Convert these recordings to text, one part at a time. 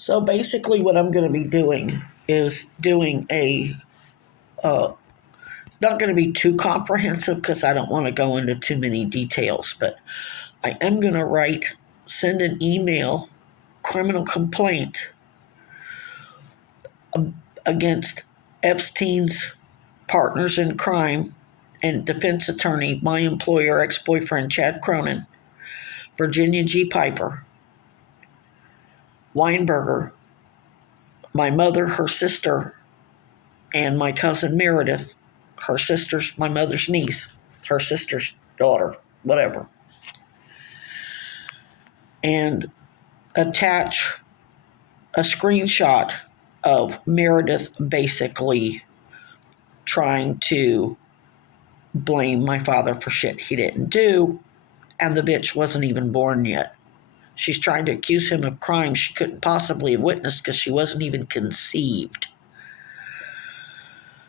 So basically, what I'm going to be doing is doing a not going to be too comprehensive because I don't want to go into too many details, but I am going to send an email criminal complaint against Epstein's partners in crime and defense attorney, my employer, ex-boyfriend Chad Cronin, Virginia G. Piper, Weinberger, my mother, her sister, and my cousin Meredith, her sister's, my mother's niece, her sister's daughter, whatever. And attach a screenshot of Meredith basically trying to blame my father for shit he didn't do, and the bitch wasn't even born yet. She's trying to accuse him of crimes she couldn't possibly have witnessed because she wasn't even conceived,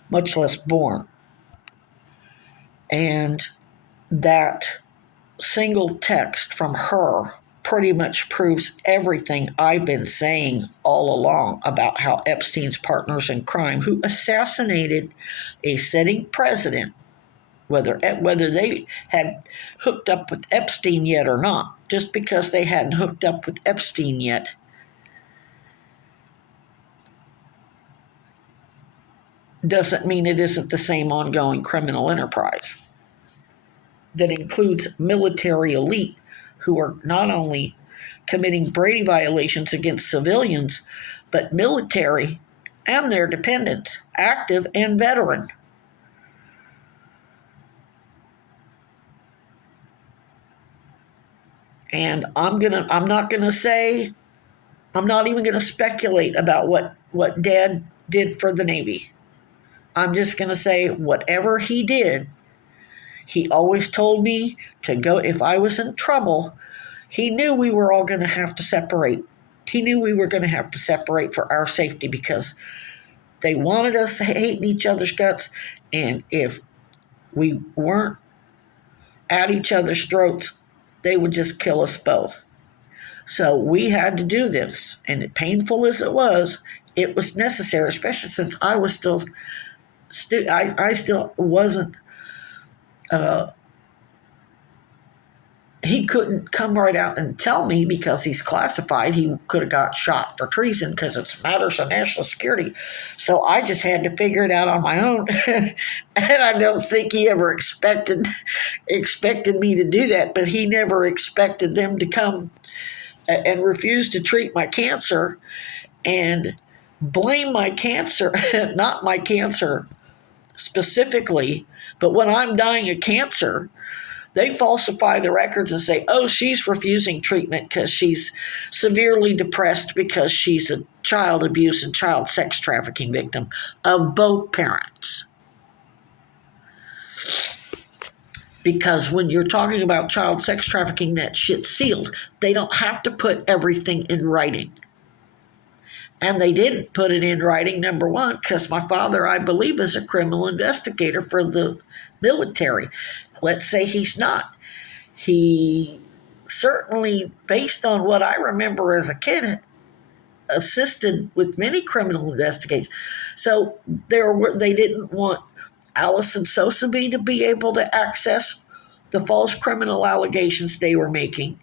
much less born. And that single text from her pretty much proves everything I've been saying all along about how Epstein's partners in crime, who assassinated a sitting president, whether they had hooked up with Epstein yet or not, just because they hadn't hooked up with Epstein yet, doesn't mean it isn't the same ongoing criminal enterprise that includes military elite who are not only committing Brady violations against civilians, but military and their dependents, active and veteran. And I'm not even gonna speculate about what Dad did for the Navy. I'm just gonna say whatever he did, he always told me to go if I was in trouble. He knew we were all gonna have to separate. He knew we were gonna have to separate for our safety because they wanted us hating each other's guts, and if we weren't at each other's throats, they would just kill us both. So we had to do this, and painful as it was necessary, especially since I was still, I still wasn't. He couldn't come right out and tell me because he's classified. He could have got shot for treason because it's matters of national security. So I just had to figure it out on my own, and I don't think he ever expected me to do that. But he never expected them to come and refuse to treat my cancer and blame my cancer, not my cancer specifically, but when I'm dying of cancer, they falsify the records and say, oh, she's refusing treatment because she's severely depressed because she's a child abuse and child sex trafficking victim of both parents. Because when you're talking about child sex trafficking, that shit's sealed. They don't have to put everything in writing. And they didn't put it in writing, number one, because my father, I believe, is a criminal investigator for the military. Let's say he's not. He certainly, based on what I remember as a kid, assisted with many criminal investigations. So they didn't want Allison Sosaby to be able to access the false criminal allegations they were making.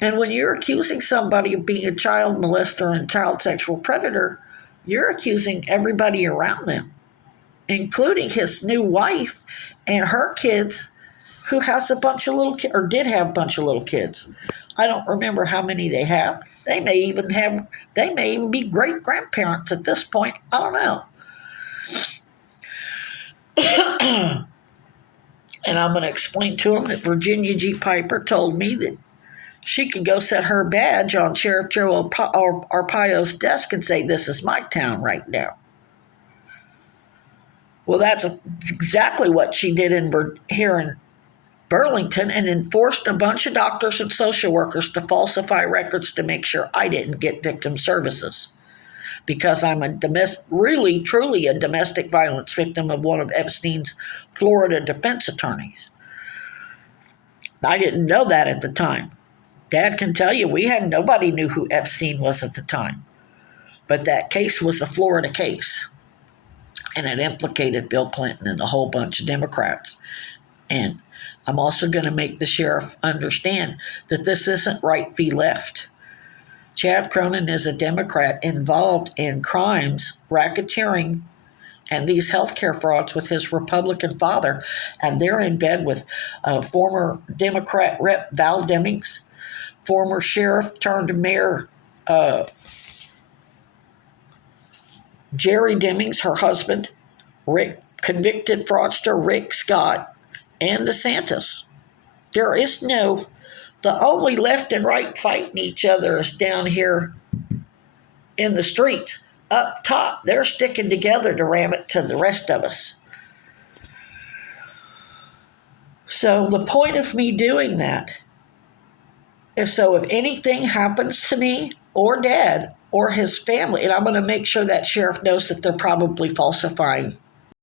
And when you're accusing somebody of being a child molester and child sexual predator, you're accusing everybody around them, including his new wife and her kids, who has a bunch of little kids, or did have a bunch of little kids. I don't remember how many they have. They may even be great grandparents at this point. I don't know. And I'm going to explain to them that Virginia G. Piper told me that she could go set her badge on Sheriff Joe Arpaio's desk and say, this is my town right now. Well, that's exactly what she did here in Burlington, and enforced a bunch of doctors and social workers to falsify records to make sure I didn't get victim services. Because I'm really, truly a domestic violence victim of one of Epstein's Florida defense attorneys. I didn't know that at the time. Dad can tell you nobody knew who Epstein was at the time. But that case was a Florida case. And it implicated Bill Clinton and a whole bunch of Democrats. And I'm also going to make the sheriff understand that this isn't right v. left. Chad Cronin is a Democrat involved in crimes, racketeering, and these healthcare frauds with his Republican father. And they're in bed with former Democrat Rep. Val Demings, former sheriff turned mayor Jerry Demings, her husband, convicted fraudster Rick Scott, and DeSantis. The only left and right fighting each other is down here in the streets. Up top, they're sticking together to ram it to the rest of us. So the point of me doing that is so if anything happens to me or Dad or his family, and I'm going to make sure that sheriff knows that they're probably falsifying